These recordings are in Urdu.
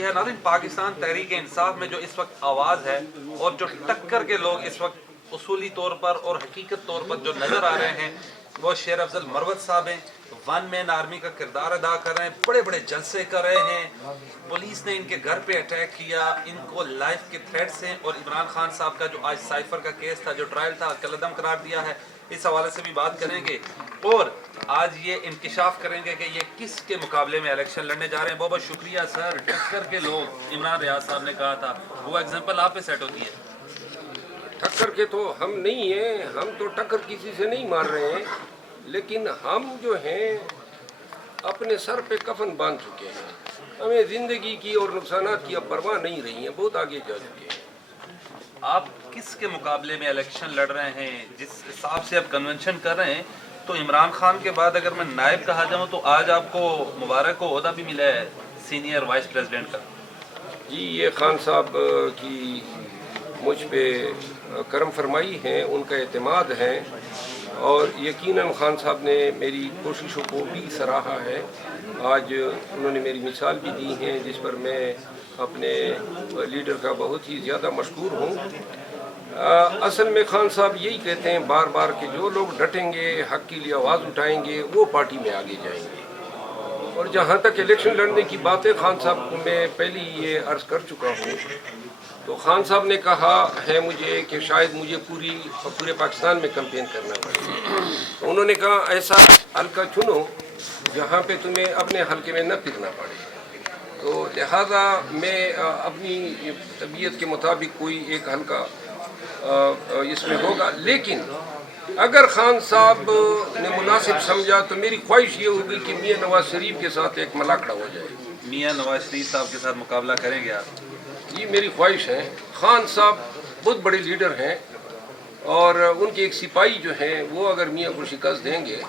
کی ہے ناظرین، پاکستان تحریک انصاف میں جو اس وقت آواز ہے اور جو ٹکر کے لوگ اس وقت اصولی طور پر اور حقیقت طور پر جو نظر آ رہے ہیں وہ شیر افضل مروت صاحب ہیں، ون مین آرمی کا کردار ادا کر رہے ہیں، بڑے بڑے جلسے کر رہے ہیں، پولیس نے ان کے گھر پہ اٹیک کیا، ان کو لائف کے تھریٹس ہیں، اور عمران خان صاحب کا جو آج سائفر کا کیس تھا، جو ٹرائل تھا، کالعدم قرار دیا ہے، اس حوالے سے بھی بات کریں گے، اور آج یہ انکشاف کریں گے کہ یہ کس کے مقابلے میں الیکشن لڑنے جا رہے ہیں۔ بہت بہت شکریہ سر۔ ٹکر کے لوگ، عمران ریاض صاحب نے کہا تھا، وہ ایگزامپل آپ پہ سیٹ ہوتی ہے؟ ٹکر کے تو ہم نہیں ہیں، ہم تو ٹکر کسی سے نہیں مار رہے ہیں، لیکن ہم جو ہیں اپنے سر پہ کفن باندھ چکے ہیں، ہمیں زندگی کی اور نقصانات کی اب پرواہ نہیں رہی ہیں، بہت آگے جا چکے ہیں۔ آپ کس کے مقابلے میں الیکشن لڑ رہے ہیں؟ جس حساب سے آپ کنونشن کر رہے ہیں تو عمران خان کے بعد اگر میں نائب کہا جاؤں تو آج آپ کو مبارک کو عہدہ بھی ملا ہے سینئر وائس پریزیڈنٹ کا۔ جی، یہ خان صاحب کی مجھ پہ کرم فرمائی ہے، ان کا اعتماد ہے، اور یقیناً خان صاحب نے میری کوششوں کو بھی سراہا ہے۔ آج انہوں نے میری مثال بھی دی ہے جس پر میں اپنے لیڈر کا بہت ہی زیادہ مشکور ہوں۔ اصل میں خان صاحب یہی کہتے ہیں بار بار کہ جو لوگ ڈٹیں گے، حق کے لیے آواز اٹھائیں گے، وہ پارٹی میں آگے جائیں گے۔ اور جہاں تک الیکشن لڑنے کی بات ہے، خان صاحب کو میں پہلے ہی یہ عرض کر چکا ہوں، تو خان صاحب نے کہا ہے مجھے کہ شاید مجھے پورے پاکستان میں کمپین کرنا پڑے، تو انہوں نے کہا ایسا حلقہ چنو جہاں پہ تمہیں اپنے حلقے میں نہ پھرنا پڑے، تو لہذا میں اپنی طبیعت کے مطابق کوئی ایک حلقہ اس میں ہوگا، لیکن اگر خان صاحب نے مناسب سمجھا تو میری خواہش یہ ہوگی کہ میاں نواز شریف کے ساتھ ایک ملاقڑا ہو جائے۔ میاں نواز شریف صاحب کے ساتھ مقابلہ کریں گے آپ؟ جی، میری خواہش ہے۔ خان صاحب بہت بڑے لیڈر ہیں، اور ان کے ایک سپاہی جو ہیں وہ اگر میاں کو شکست دیں گے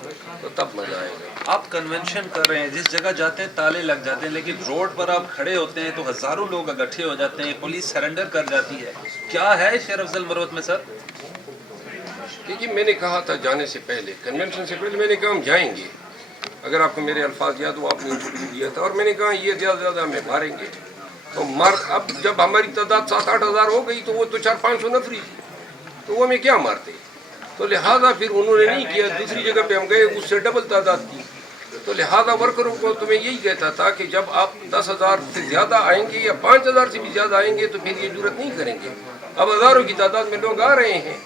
تو تب مزہ آئے گا۔ آپ کنونشن کر رہے ہیں، جس جگہ جاتے ہیں تالے لگ جاتے ہیں، لیکن روڈ پر آپ کھڑے ہوتے ہیں تو ہزاروں لوگ اکٹھے ہو جاتے ہیں، پولیس سرنڈر کر جاتی ہے، کیا ہے شیر افضل مروت میں سر؟ دیکھیے، میں نے کہا تھا جانے سے پہلے، کنونشن سے پہلے میں نے کہا ہم جائیں گے، اگر آپ کو میرے الفاظ یاد ہو، آپ نے انٹرویو دیا تھا، اور میں نے کہا یہ زیادہ زیادہ ہمیں ماریں گے، تو اب جب ہماری تعداد 7-8 ہزار ہو گئی تو وہ تو 400-500 نفری تھی، تو وہ ہمیں کیا مارتے، تو لہٰذا پھر انہوں نے نہیں کیا، دوسری جگہ پہ ہم گئے، اس سے ڈبل تعداد تھی، تو لہٰذا ورکروں کو تو میں یہی کہتا تھا کہ جب آپ 10,000 سے زیادہ آئیں گے یا 5,000 سے بھی زیادہ آئیں گے تو پھر یہ جرت نہیں کریں گے۔ اب ہزاروں کی تعداد میں لوگ آ رہے ہیں،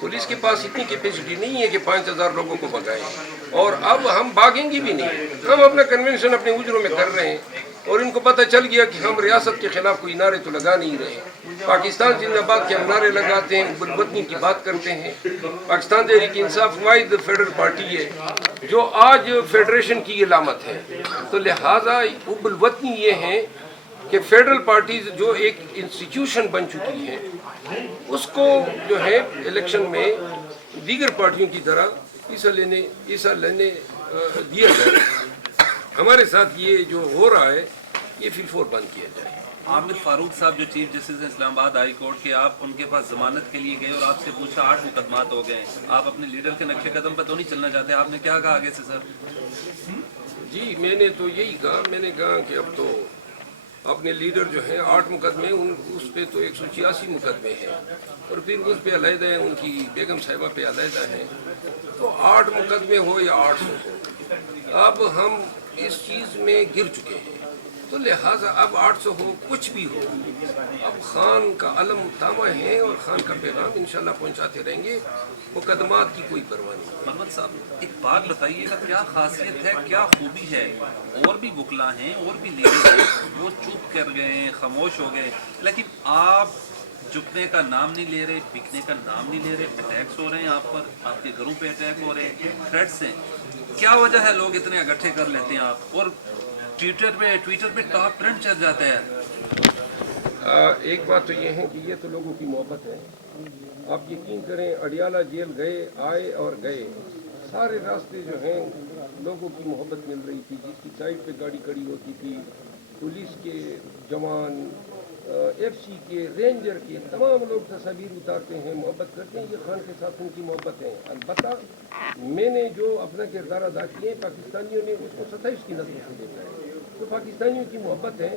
پولیس کے پاس اتنی کیپیسٹی نہیں ہے کہ 5,000 لوگوں کو بھگائیں، اور اب ہم بھاگیں گے بھی نہیں، ہم اپنا کنونشن اپنے اجروں میں کر رہے ہیں، اور ان کو پتہ چل گیا کہ ہم ریاست کے خلاف کوئی نعرے تو لگا نہیں رہے، پاکستان زندہ باد کے ہم نعرے لگاتے ہیں، حب الوطنی کی بات کرتے ہیں۔ پاکستان تحریک انصاف واحد فیڈرل پارٹی ہے جو آج فیڈریشن کی علامت ہے، تو لہٰذا حب الوطنی یہ ہے کہ فیڈرل پارٹیز جو ایک انسٹیٹیوشن بن چکی ہیں، اس کو جو ہے الیکشن میں دیگر پارٹیوں کی طرح حصہ لینے دیا جائے۔ ہمارے ساتھ یہ جو ہو رہا ہے یہ فی الفور بند کیا جائے۔ عامر فاروق صاحب جو چیف جسٹس ہیں اسلام آباد ہائی کورٹ کے، آپ ان کے پاس ضمانت کے لیے گئے اور آپ سے پوچھا 8 مقدمات ہو گئے، آپ اپنے لیڈر کے نقش قدم پہ تو نہیں چلنا چاہتے، آپ نے کیا کہا آگے سے سر؟ جی، میں نے تو یہی کہا، میں نے کہا کہ اب تو اپنے لیڈر جو ہیں 8 مقدمے، اس پہ تو 186 مقدمے ہیں، اور پھر اس پہ علیحدہ ہیں، ان کی بیگم صاحبہ پہ علیحدہ ہیں، تو 8 مقدمے ہو یا 800 ہو، اب ہم اس چیز میں گر چکے ہیں، تو لہٰذا اب 800 ہو کچھ بھی ہو، اب خان کا علم تامہ ہے اور خان کا پیغام انشاءاللہ پہنچاتے رہیں گے، مقدمات کی کوئی پرواہ نہیں۔ محمد صاحب ایک بات بتائیے گا، کیا خاصیت ہے، کیا خوبی ہے، اور بھی وکلا ہیں اور بھی لیڈر ہیں، وہ چپ کر گئے، خاموش ہو گئے، لیکن آپ جھکنے کا نام نہیں لے رہے، بکنے کا نام نہیں لے رہے، اٹیکس ہو رہے ہیں آپ پر، آپ کے گھروں پہ اٹیک ہو رہے ہیں، تھریٹس ہیں، کیا وجہ ہے لوگ اتنے اکٹھے کر لیتے ہیں آپ، اور ٹویٹر پہ ٹاپ ٹرینڈ چل جاتا ہے؟ ایک بات تو یہ ہے کہ یہ تو لوگوں کی محبت ہے، آپ یقین کریں، اڈیالہ جیل گئے، آئے اور گئے، سارے راستے جو ہیں لوگوں کی محبت مل رہی تھی، جس کی سائڈ پہ گاڑی کھڑی ہوتی تھی، پولیس کے جوان، ایف سی کے، رینجر کے، تمام لوگ تصاویر اتارتے ہیں، محبت کرتے ہیں، یہ خان کے ساتھ ان کی محبت ہے۔ البتہ میں نے جو اپنا کردار ادا کیے، پاکستانیوں نے اس کو 27 کی نظروں سے دیکھا ہے، تو پاکستانیوں کی محبت ہے،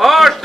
8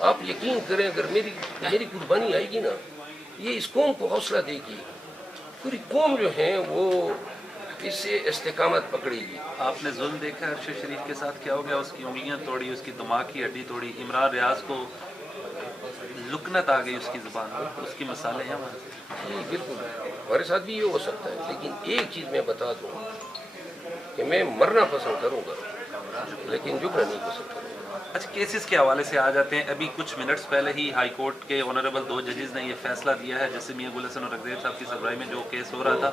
آپ یقین کریں اگر میری قربانی آئے گی نا یہ اس قوم کو حوصلہ دے گی, پوری قوم جو ہے وہ اس سے استقامت پکڑے گی. آپ نے ظلم دیکھا ارشد شریف کے ساتھ کیا ہو گیا, اس کی انگلیاں توڑی, اس کی دماغ کی ہڈی توڑی, عمران ریاض کو لکنت آ گئی اس کی زبان پر, اس کی مثالیں ہیں وہاں. جی بالکل ہمارے ساتھ بھی یہ ہو سکتا ہے, لیکن ایک چیز میں بتا دوں کہ میں مرنا پسند کروں گا لیکن جھکنا نہیں پسند کروں گا. اچھا کیسز کے حوالے سے آ جاتے ہیں. ابھی کچھ منٹس پہلے ہی ہائی کورٹ کے آنریبل 2 ججز نے یہ فیصلہ دیا ہے, جیسے میاں گل حسن اور رغدیر صاحب کی سربراہی میں جو کیس ہو رہا تھا,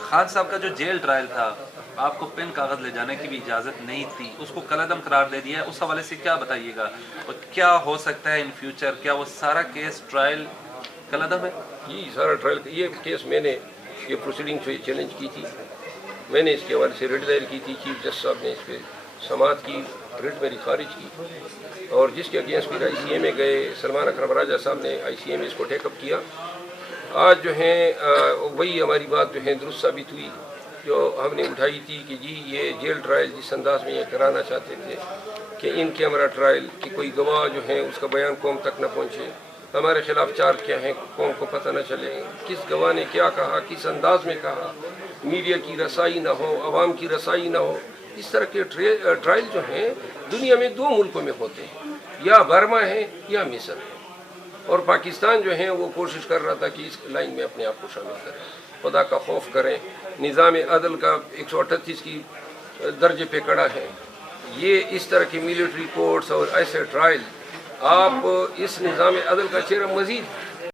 خان صاحب کا جو جیل ٹرائل تھا, آپ کو پین کاغذ لے جانے کی بھی اجازت نہیں تھی, اس کو کالعدم قرار دے دیا ہے. اس حوالے سے کیا بتائیے گا, اور کیا ہو سکتا ہے ان فیوچر, کیا وہ سارا کیس ٹرائل کالعدم ہے؟ جی سارا ٹرائل, یہ کیس میں نے یہ پروسیڈنگ سے چیلنج کی تھی, میں نے اس کے حوالے سے ریٹ دائر کی تھی, چیف جسٹس صاحب نے اس پہ سماعت کی, ریٹ میری خارج کی, اور جس کے اگینسٹ پھر آئی سی اے میں گئے, سلمان اکرم راجہ صاحب نے آئی سی اے میں اس کو ٹیک اپ کیا. آج جو ہے وہی ہماری بات جو ہے درست ثابت ہوئی جو ہم نے اٹھائی تھی کہ جی یہ جیل ٹرائل جس انداز میں یہ کرانا چاہتے تھے کہ ان کیمرہ ٹرائل کہ کوئی گواہ جو ہے اس کا بیان قوم تک نہ پہنچے, ہمارے خلاف چارج کیا ہیں قوم کو پتہ نہ چلے, کس گواہ نے کیا کہا, کس انداز میں کہا, میڈیا کی رسائی نہ ہو, عوام کی رسائی نہ ہو. اس طرح کے ٹرائل جو ہیں دنیا میں 2 ملکوں میں ہوتے ہیں, یا برما ہے یا مصر ہے, اور پاکستان جو ہے وہ کوشش کر رہا تھا کہ اس لائن میں اپنے آپ کو شامل کریں. خدا کا خوف کریں, نظام عدل کا 138 کی درجے پہ کڑا ہے. یہ اس طرح کی ملٹری کورٹس اور ایسے ٹرائل آپ اس نظام عدل کا چہرہ مزید